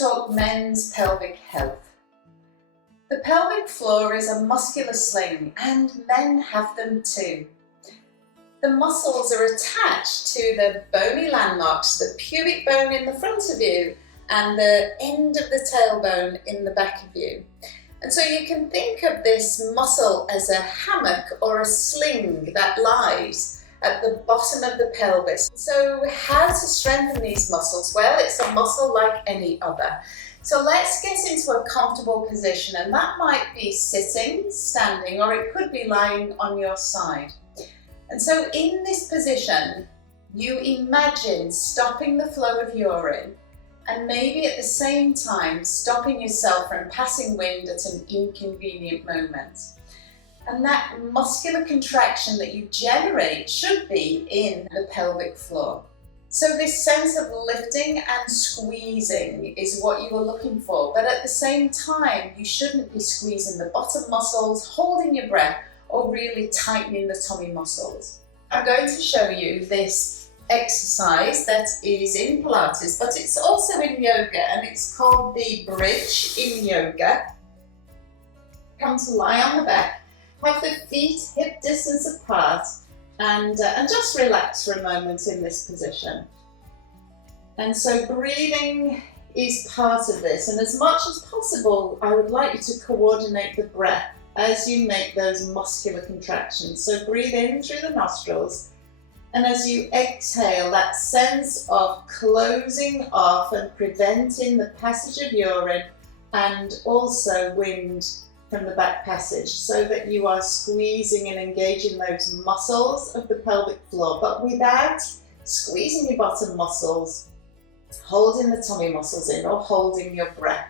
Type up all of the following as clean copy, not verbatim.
talk men's pelvic health. The pelvic floor is a muscular sling, and men have them too. The muscles are attached to the bony landmarks, the pubic bone in the front of you and the end of the tailbone in the back of you. And so you can think of this muscle as a hammock or a sling that lies at the bottom of the pelvis. So how to strengthen these muscles? Well, it's a muscle like any other. So let's get into a comfortable position, and that might be sitting, standing, or it could be lying on your side. And so in this position, you imagine stopping the flow of urine and maybe at the same time stopping yourself from passing wind at an inconvenient moment. And that muscular contraction that you generate should be in the pelvic floor. So this sense of lifting and squeezing is what you are looking for, but at the same time, you shouldn't be squeezing the bottom muscles, holding your breath, or really tightening the tummy muscles. I'm going to show you this exercise that is in Pilates, but it's also in yoga, and it's called the bridge in yoga. Come to lie on the back, have the feet hip distance apart, and just relax for a moment in this position. And so breathing is part of this, and as much as possible, I would like you to coordinate the breath as you make those muscular contractions. So breathe in through the nostrils, and as you exhale, that sense of closing off and preventing the passage of urine and also wind from the back passage, so that you are squeezing and engaging those muscles of the pelvic floor, but without squeezing your bottom muscles, holding the tummy muscles in, or holding your breath.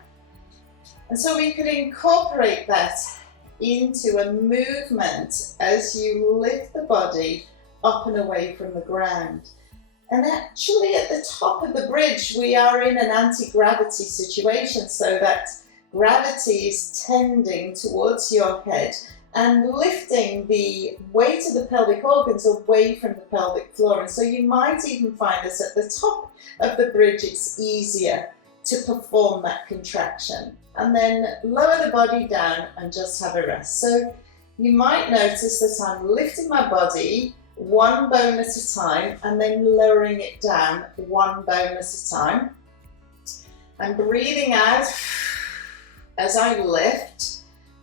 And so we could incorporate that into a movement as you lift the body up and away from the ground. And actually at the top of the bridge, we are in an anti-gravity situation, so that gravity is tending towards your head and lifting the weight of the pelvic organs away from the pelvic floor. And so you might even find that at the top of the bridge, it's easier to perform that contraction. And then lower the body down and just have a rest. So you might notice that I'm lifting my body one bone at a time and then lowering it down one bone at a time. I'm breathing out as I lift,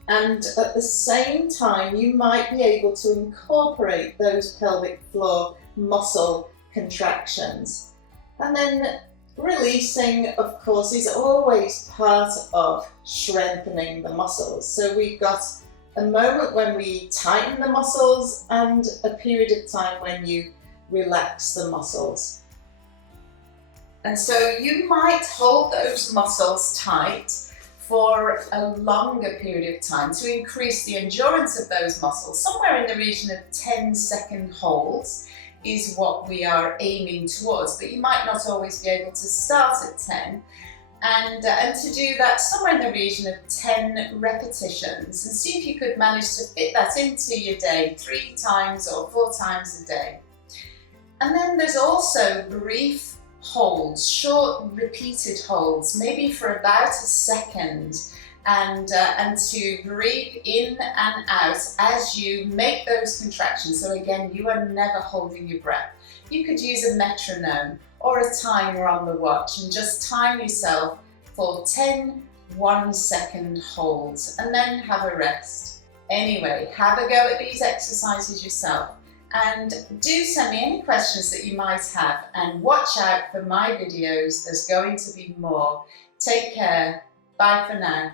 and at the same time you might be able to incorporate those pelvic floor muscle contractions. And then releasing, of course, is always part of strengthening the muscles. So we've got a moment when we tighten the muscles and a period of time when you relax the muscles. And so you might hold those muscles tight for a longer period of time to increase the endurance of those muscles. Somewhere in the region of 10-second holds is what we are aiming towards, but you might not always be able to start at 10. And to do that somewhere in the region of 10 repetitions, and see if you could manage to fit that into your day 3 times or 4 times a day. And then there's also brief holds, short repeated holds, maybe for about a second, and to breathe in and out as you make those contractions. So again, you are never holding your breath. You could use a metronome or a timer on the watch and just time yourself for 10 1-second holds and then have a rest. Anyway, have a go at these exercises yourself. And do send me any questions that you might have, and watch out for my videos. There's going to be more. Take care. Bye for now.